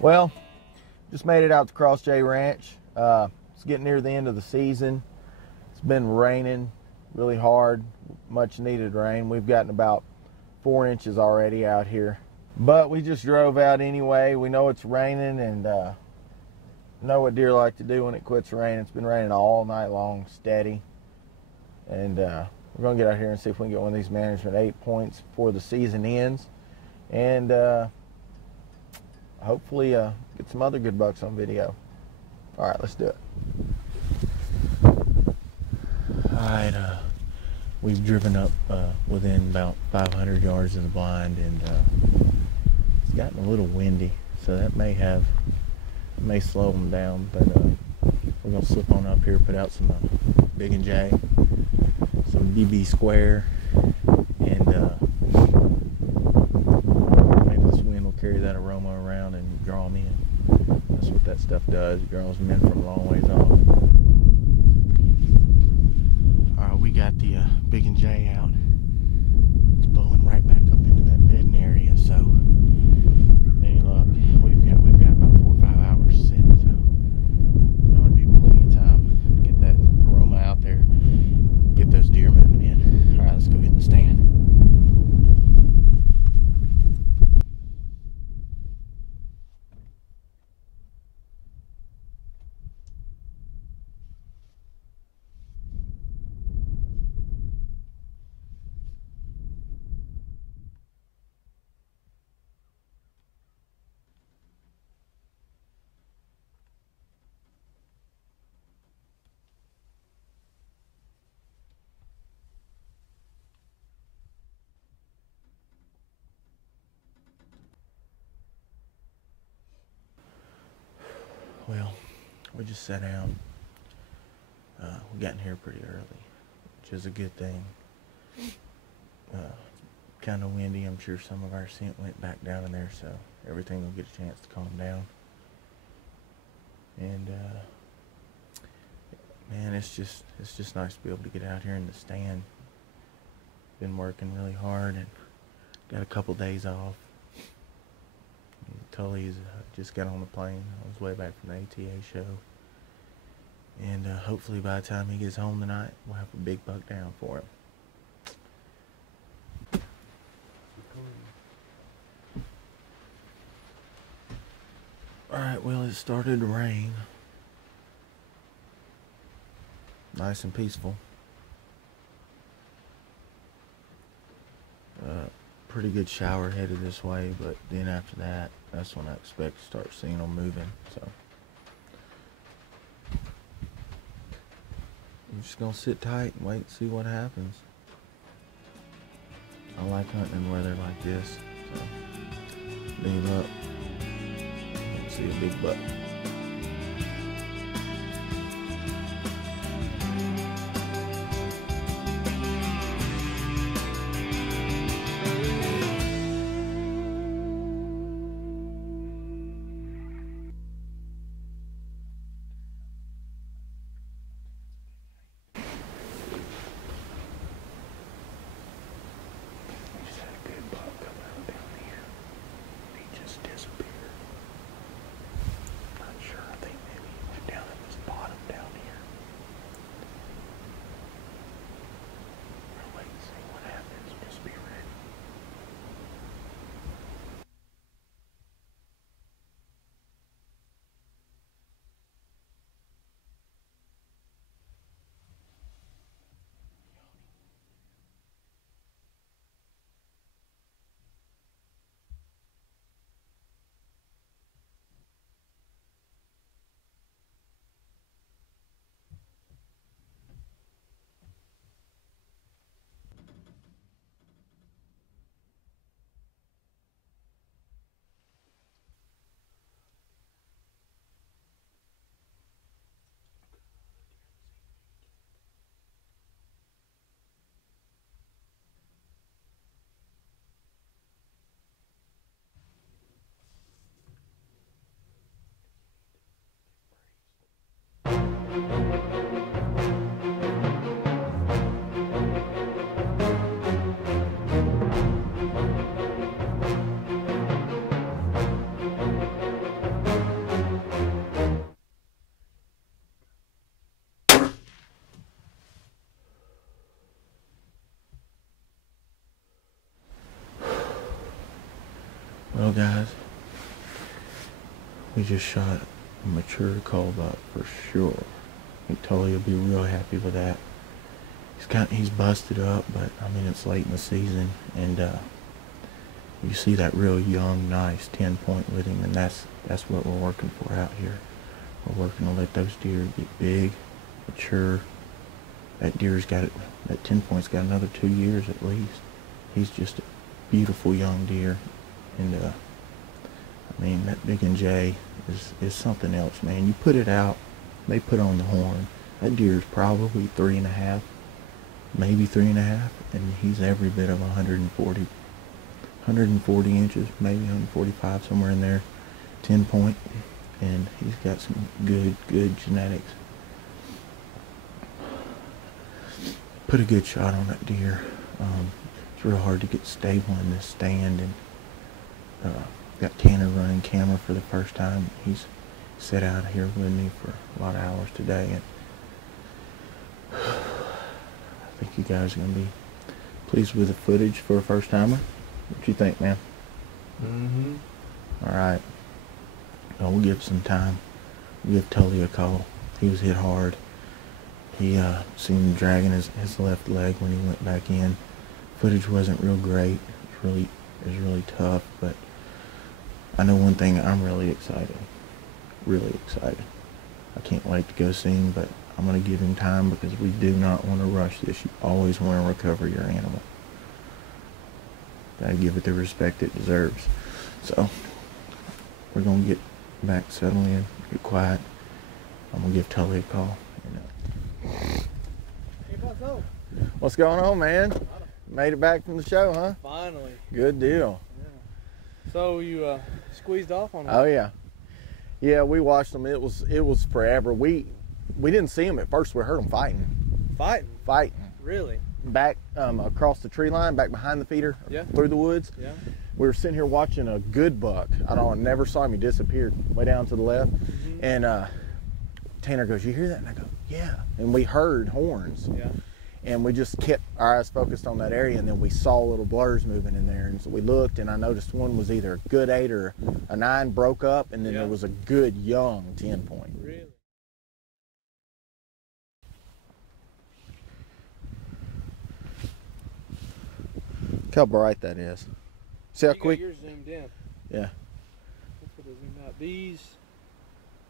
Well, just made it out to Cross J Ranch. It's getting near the end of the season. It's been raining really hard, much needed rain. We've gotten about 4 inches already out here. But we just drove out anyway. We know it's raining and know what deer like to do when it quits raining. It's been raining all night long, steady. And we're going to get out here and see if we can get one of these management 8 points before the season ends. And hopefully get some other good bucks on video. All right, let's do it. All right, we've driven up within about 500 yards of the blind, and it's gotten a little windy, so that may slow them down. But we're gonna slip on up here, put out some Big and J, some BB square, and maybe this wind will carry that aroma around and draw them in. That's what that stuff does. It draws them in from a long ways off. Alright, we got the Big and J out. It's blowing right back up into that bedding area, so any luck. We've got about 4 or 5 hours sitting, so that would be plenty of time to get that aroma out there, get those deer moving in. Alright, let's go get in the stand. Well, we just sat down. We got in here pretty early, which is a good thing. Kind of windy. I'm sure some of our scent went back down in there, so everything will get a chance to calm down. And man, it's just nice to be able to get out here in the stand. Been working really hard and got a couple days off. Tully's just got on the plane. I was way back from the ATA show. And hopefully by the time he gets home tonight, we'll have a big buck down for him. Alright, well, it started to rain. Nice and peaceful. Pretty good shower headed this way, but then after that, that's when I expect to start seeing them moving. So I'm just gonna sit tight and wait and see what happens. I like hunting in weather like this. So lean up and see a big buck. Well, guys, we just shot a mature call buck for sure. I think Tully will be real happy with that. He's busted up, but I mean it's late in the season, and you see that real young, nice 10-point with him, and that's what we're working for out here. We're working to let those deer get big, mature. That 10-point's got another 2 years at least. He's just a beautiful young deer, and I mean that Big and J is something else, man. You put it out, they put on the horn. That deer is probably 3.5, maybe 3.5, and he's every bit of 140 inches, maybe 145, somewhere in there, 10-point, and he's got some good genetics. Put a good shot on that deer. It's real hard to get stable in this stand, and got Tanner running camera for the first time. He's sat out here with me for a lot of hours today, and I think you guys are going to be pleased with the footage for a first timer. What you think, man? Mm-hmm. All right. Well, we'll give some time. We'll give Tully a call. He was hit hard. He seen him dragging his left leg when he went back in. Footage wasn't real great. It was really tough, but I know one thing, I'm really excited. Really excited. I can't wait to go see him, but I'm going to give him time because we do not want to rush this. You always want to recover your animal. Gotta give it the respect it deserves. So, we're going to get back, settle in, get quiet. I'm going to give Tully a call. Hey, Bucko. What's going on, man? Made it back from the show, huh? Finally. Good deal. Yeah. So you squeezed off on them? Oh yeah, yeah. We watched them. It was forever. We didn't see them at first. We heard them fighting. Fighting. Really? Back across the tree line, back behind the feeder, yeah, through the woods. Yeah. We were sitting here watching a good buck. I never saw him. He disappeared way down to the left. Mm-hmm. And Tanner goes, "You hear that?" And I go, "Yeah." And we heard horns. Yeah. And we just kept our eyes focused on that area, and then we saw little blurs moving in there. And so we looked, and I noticed one was either a good 8 or a 9 broke up, and then there was a good young 10-point. Really? Look how bright that is. See how quick? Yours zoomed in. Yeah. That's what they zoomed out. These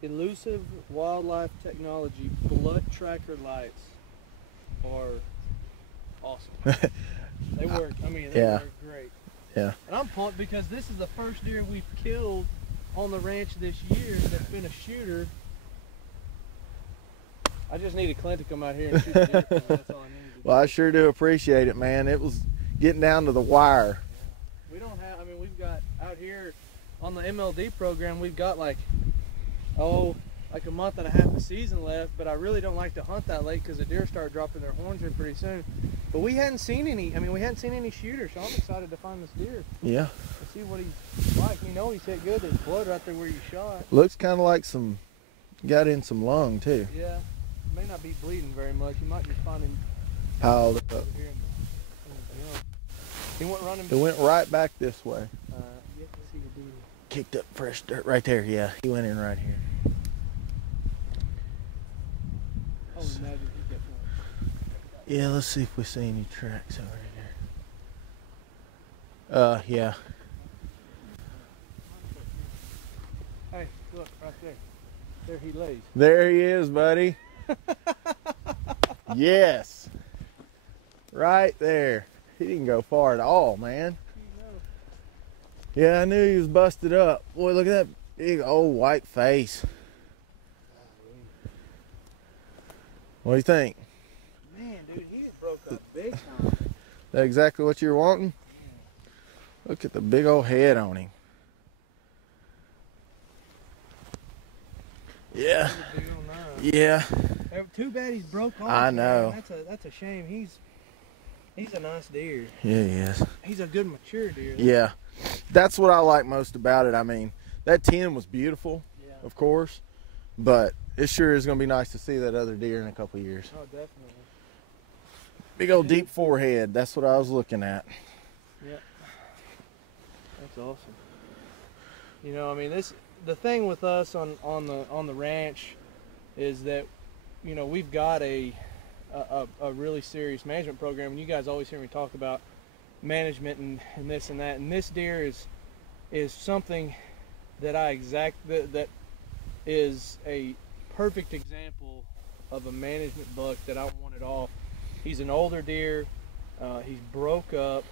elusive wildlife technology blood tracker lights are awesome. They work. I mean, they work great. Yeah. And I'm pumped because this is the first deer we've killed on the ranch this year that's been a shooter. I just needed Clint to come out here and shoot the deer. That's all I needed. Well, I sure do appreciate it, man. It was getting down to the wire. Yeah. We don't have. I mean, we've got out here on the MLD program. We've got like a month and a half of season left, but I really don't like to hunt that late because the deer start dropping their horns in pretty soon. But we hadn't seen any. I mean, we hadn't seen any shooters, so I'm excited to find this deer. Yeah. To see what he's like. You know, he's hit good. There's blood right there where you shot. Looks kind of like got in some lung too. Yeah. May not be bleeding very much. You might just find him piled up. Over here he went running. It went right back this way. You have to see the deer. Kicked up fresh dirt right there. Yeah, he went in right here. Oh, imagine he kept going. Yeah, let's see if we see any tracks over here. Yeah. Hey, look right there. There he lays. There he is, buddy. Yes. Right there. He didn't go far at all, man. Yeah, I knew he was busted up. Boy, look at that big old white face. What do you think? Man, dude, he broke up big time. That exactly what you're wanting? Look at the big old head on him. Yeah. Yeah. Too bad he's broke off. I know. Man. That's a shame. He's a nice deer. Yeah, he is. He's a good mature deer. Yeah. That's what I like most about it. I mean, that 10 was beautiful, of course, but it sure is going to be nice to see that other deer in a couple of years. Oh, definitely. Big old deep forehead. That's what I was looking at. Yeah. That's awesome. You know, I mean, the thing with us on the ranch is that, you know, we've got a really serious management program, and you guys always hear me talk about management and this and that. And this deer is something that that is a perfect example of a management buck that I wanted off. He's an older deer. He's broke up.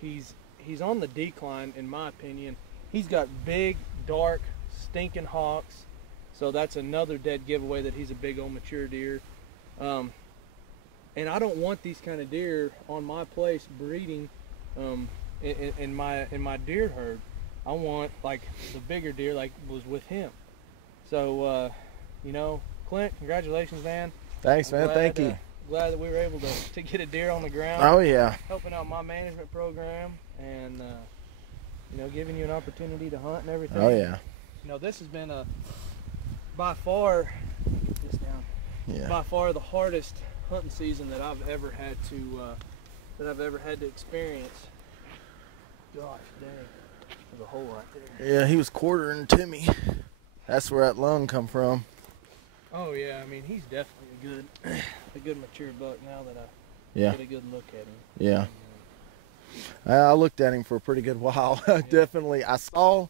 He's on the decline, in my opinion. He's got big, dark, stinking hocks. So that's another dead giveaway that he's a big old mature deer. And I don't want these kind of deer on my place breeding in my deer herd. I want like the bigger deer like was with him. So you know, Clint, congratulations, man. Thanks, man. Thank you. Glad that we were able to get a deer on the ground. Oh yeah. Helping out my management program and you know, giving you an opportunity to hunt and everything. Oh yeah. You know, this has been by far, get this down. Yeah. By far the hardest hunting season that I've ever had to experience. Gosh dang, there's a hole right there. Yeah, he was quartering Timmy. That's where that lung come from. Oh yeah, I mean, he's definitely a good mature buck now that I Yeah. get a good look at him. Yeah. I looked at him for a pretty good while. Definitely, I saw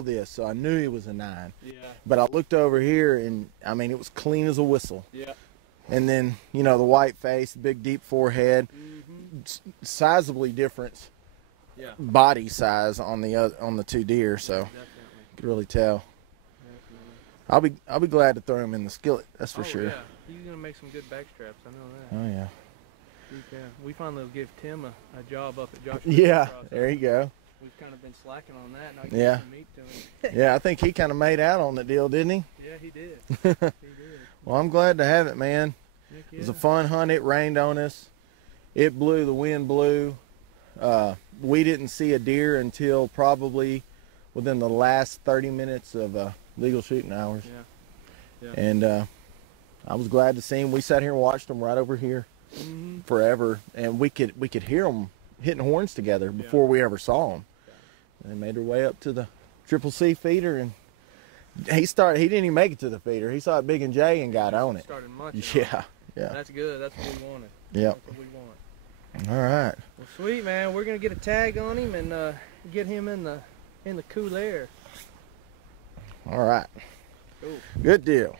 this, so I knew he was a 9. Yeah. But I looked over here, and I mean, it was clean as a whistle. Yeah. And then, you know, the white face, big deep forehead, sizably different Yeah. body size on the two deer, so Definitely. you could really tell. Definitely. I'll be glad to throw him in the skillet, that's for sure. Yeah, he's gonna make some good back straps. I know that. Oh yeah. We finally will give Tim a job up at Joshua. Yeah, there you go. We've kind of been slacking on that. Now Yeah. some meat to him. Yeah, I think he kind of made out on the deal, didn't he? Yeah, he did. He did. Well, I'm glad to have it, man. Heck It was yeah. a fun hunt. It rained on us. It blew. The wind blew. We didn't see a deer until probably within the last 30 minutes of legal shooting hours. Yeah. And I was glad to see him. We sat here and watched them right over here forever, and we could hear them hitting horns together before we ever saw them. And they made their way up to the Triple C feeder, and he didn't even make it to the feeder. He saw it Big and J and got on it. Started munching. Yeah, yeah. That's good. That's what we wanted. Yep. That's what we want. All right. Well, sweet man. We're gonna get a tag on him and get him in the cool air. All right. Cool. Good deal.